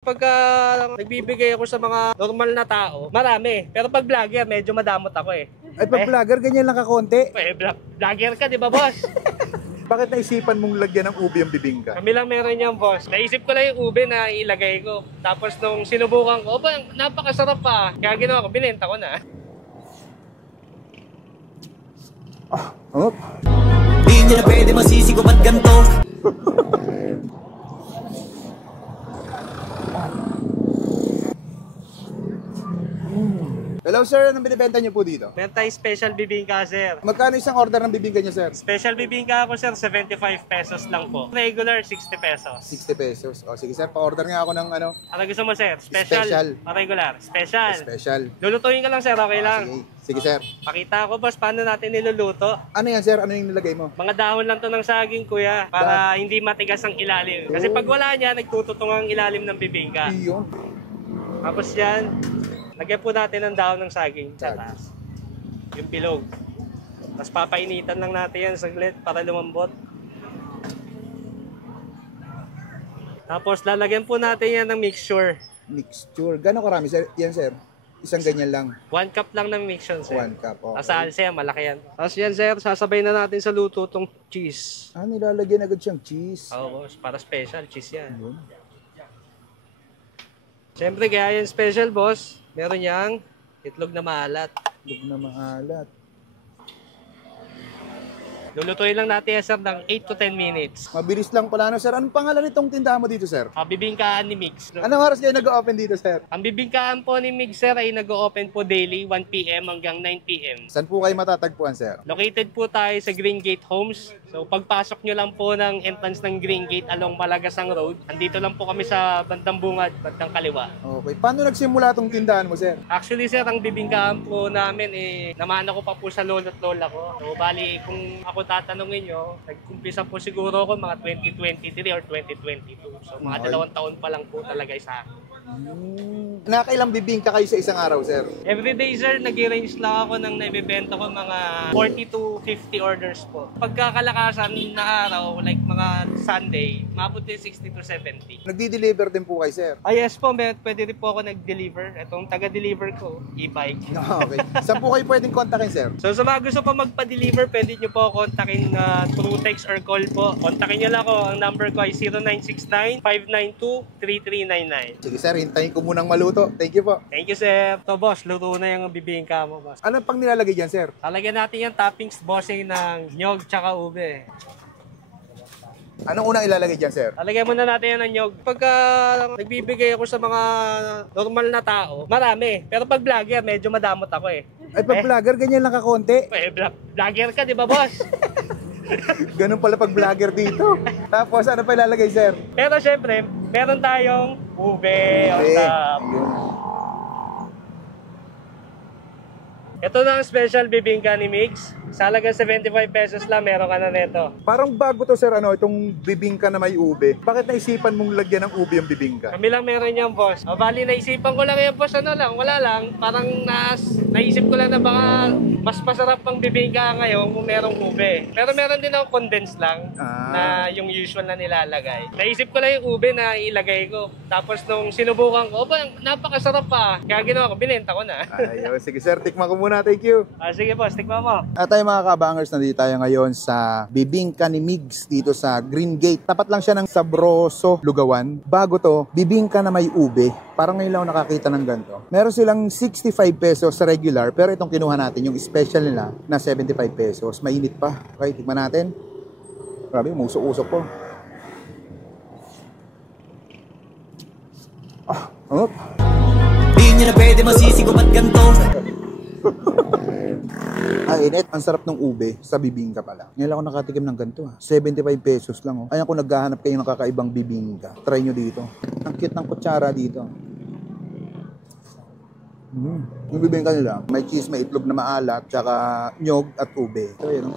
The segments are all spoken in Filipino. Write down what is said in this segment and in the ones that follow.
Pagka nagbibigay ako sa mga normal na tao, marami. Pero pag vlogger, medyo madamot ako eh. Ay, pag vlogger, ganyan lang kakonti. Vlogger ka, di ba boss? Bakit naisipan mong lagyan ng ube yung bibingka? Kami lang meron yan boss. Naisip ko lang yung ube na ilagay ko. Tapos nung sinubukan ko, napakasarap pa. Kaya ginawa ko, binenta ko na. Di nyo na pwede masisigaw at ganito. Hello sir, anong binibenta niyo po dito? Meron tayong special bibingka sir. Magkano isang order ng bibingka niyo sir? Special bibingka ako sir, 75 pesos lang po. Regular, 60 pesos. 60 pesos. O sige sir, pa-order nga ako ng ano. Ano gusto mo sir? Special. O regular? Special. Special. Lulutuin ka lang sir, okay lang. Sige sir. Pakita ko boss, paano natin niluluto. Ano yan sir? Ano yung nilagay mo? Mga dahon lang to ng saging kuya, para hindi matigas ang ilalim. Kasi pag wala niya, nagtututong ang ilalim ng bibingka. Iyon. Tapos yan, lagyan po natin ng dahon ng saging sa taas. Yung bilog. Tapos papainitan lang natin yan saglit para lumambot. Tapos lalagyan po natin yan ng mixture. Mixture. Gano'ng karami sir? Yan sir? Isang ganyan lang. 1 cup lang ng mixture sir. 1 cup. Okay. Tapos alsa yan, malaki yan. Tapos yan sir, sasabay na natin sa luto tong cheese. Ah, nilalagyan agad siyang cheese. Oo boss, para special cheese yan. Siyempre kaya yan special boss, meron yang itlog na maalat. Itlog na maalat. Lulutuin lang natin yan sir ng 8 to 10 minutes. Mabilis lang pala. Ano sir? Anong pangalan nitong tindahan mo dito sir? Bibingkaan ni Mix. Anong oras kayo nag-open dito sir? Ang bibingkaan po ni Mix sir ay nag-open po daily 1 PM hanggang 9 PM. Saan po kayo matatagpuan sir? Located po tayo sa Green Gate Homes. So pagpasok nyo lang po ng entrance ng Green Gate along Malagasang Road. Andito lang po kami sa bandang bungad, bandang kaliwa. Okay. Paano nagsimula tong tindahan mo sir? Actually sir, ang bibingkaan po namin namana ko pa po sa lolo't lola ko. So bali kung ako tatanungin nyo, nag-umpisa po siguro ako mga 2023 or 2022. So mga 2 taon pa lang po talaga sa akin. Nakailang bibingka kayo sa isang araw sir? Everyday sir, nag-range lang ako ng naibibenta ko mga 40 to 50 orders po. Pagkakalakasan na araw, like mga Sunday, maabot din 60 to 70. Nagdi-deliver din po kayo sir? Yes po, pwede rin po ako nag-deliver. Itong taga-deliver ko, e-bike. Okay. Saan po kayo pwedeng kontakin sir? So sa mga gusto pa magpa-deliver, pwede nyo po kontakin through text or call po. Kontakin nyo lang ako. Ang number ko ay 0969-592-3399. Sige sir, hintayin ko munang maluto. Thank you po. Thank you sir. So boss, luto na yung bibingka mo boss. Ano pang nilalagay dyan sir? Lalagyan natin yung toppings bossing ng nyog tsaka ube. Anong unang ilalagay dyan sir? Lalagyan muna natin yan ng nyog. Pagka nagbibigay ako sa mga normal na tao, marami. Pero pag vlogger, medyo madamot ako eh. Ay, pag vlogger, ganyan lang kakonti. Vlogger ka, di ba boss? Ganun pala pag vlogger dito. Tapos ano pa ilalagay sir? Pero syempre, meron tayong ube on top. Ito na ang special bibingka ni Mix. Sa halagang 75 pesos lang, meron ka na nito. Parang bago to sir, ano, itong bibingka na may ube. Bakit naisipan mong lagyan ng ube yung bibingka? Kami lang meron yan, boss. O, bali, naisipan ko lang yan, boss. Ano lang, wala lang. Parang naisip ko lang na baka mas masarap pang bibingka ngayon kung merong ube. Pero meron din ako condensed lang na yung usual na nilalagay. Naisip ko lang yung ube na ilagay ko. Tapos nung sinubukan ko, napakasarap pa. Kaya ginawa ko, binenta ko na. Ayun, sige sir, tikman ko muna. Thank you. Sige, boss. Tikman mo. At tayo mga kabangers, nandito tayo ngayon sa bibingka ni Migs dito sa Green Gate. Tapat lang siya ng Sabroso, Lugawan. Bago to, bibingka na may ube. Parang ngayon lang ako nakakita ng ganito. Meron silang 65 pesos sa regular, pero itong kinuha natin, yung special nila na 75 pesos. Mainit pa. Okay, tikman natin. Grabe, musok-usok po. Di nyo na pwede masisigaw at ganito. Init. Ang sarap ng ube sa bibingka pala. Ngayon ako nakatikim ng ganito 75 pesos lang. Ayan kung naghahanap kayo ng kakaibang bibingka. Try nyo dito. Ang cute ng kutsara dito. Yung bibingka nila, may cheese, may itlog na maalat, tsaka nyog at ube. So yun.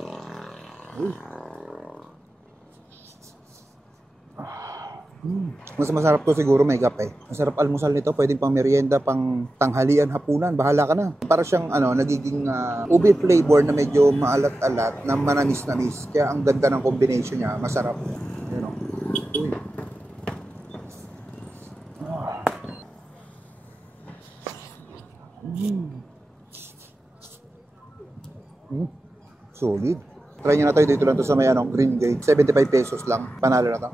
Mas masarap to siguro may kape. Masarap almusal nito, pwedeng pang merienda, pang tanghalian, hapunan, bahala ka na. Para siyang nagiging ube flavor na medyo maalat-alat, na manamis-namis. Kaya ang ganda ng combination niya, masarap. You know. Solid. Try nyo na tayo dito lang to sa may Green Gate. 75 pesos lang. Panalo na to.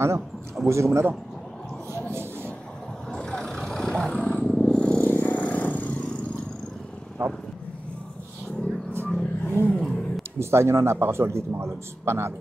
Ano? Abusin ko muna to. Top. Gusto nyo na napaka-solid dito mga lods. Panalo.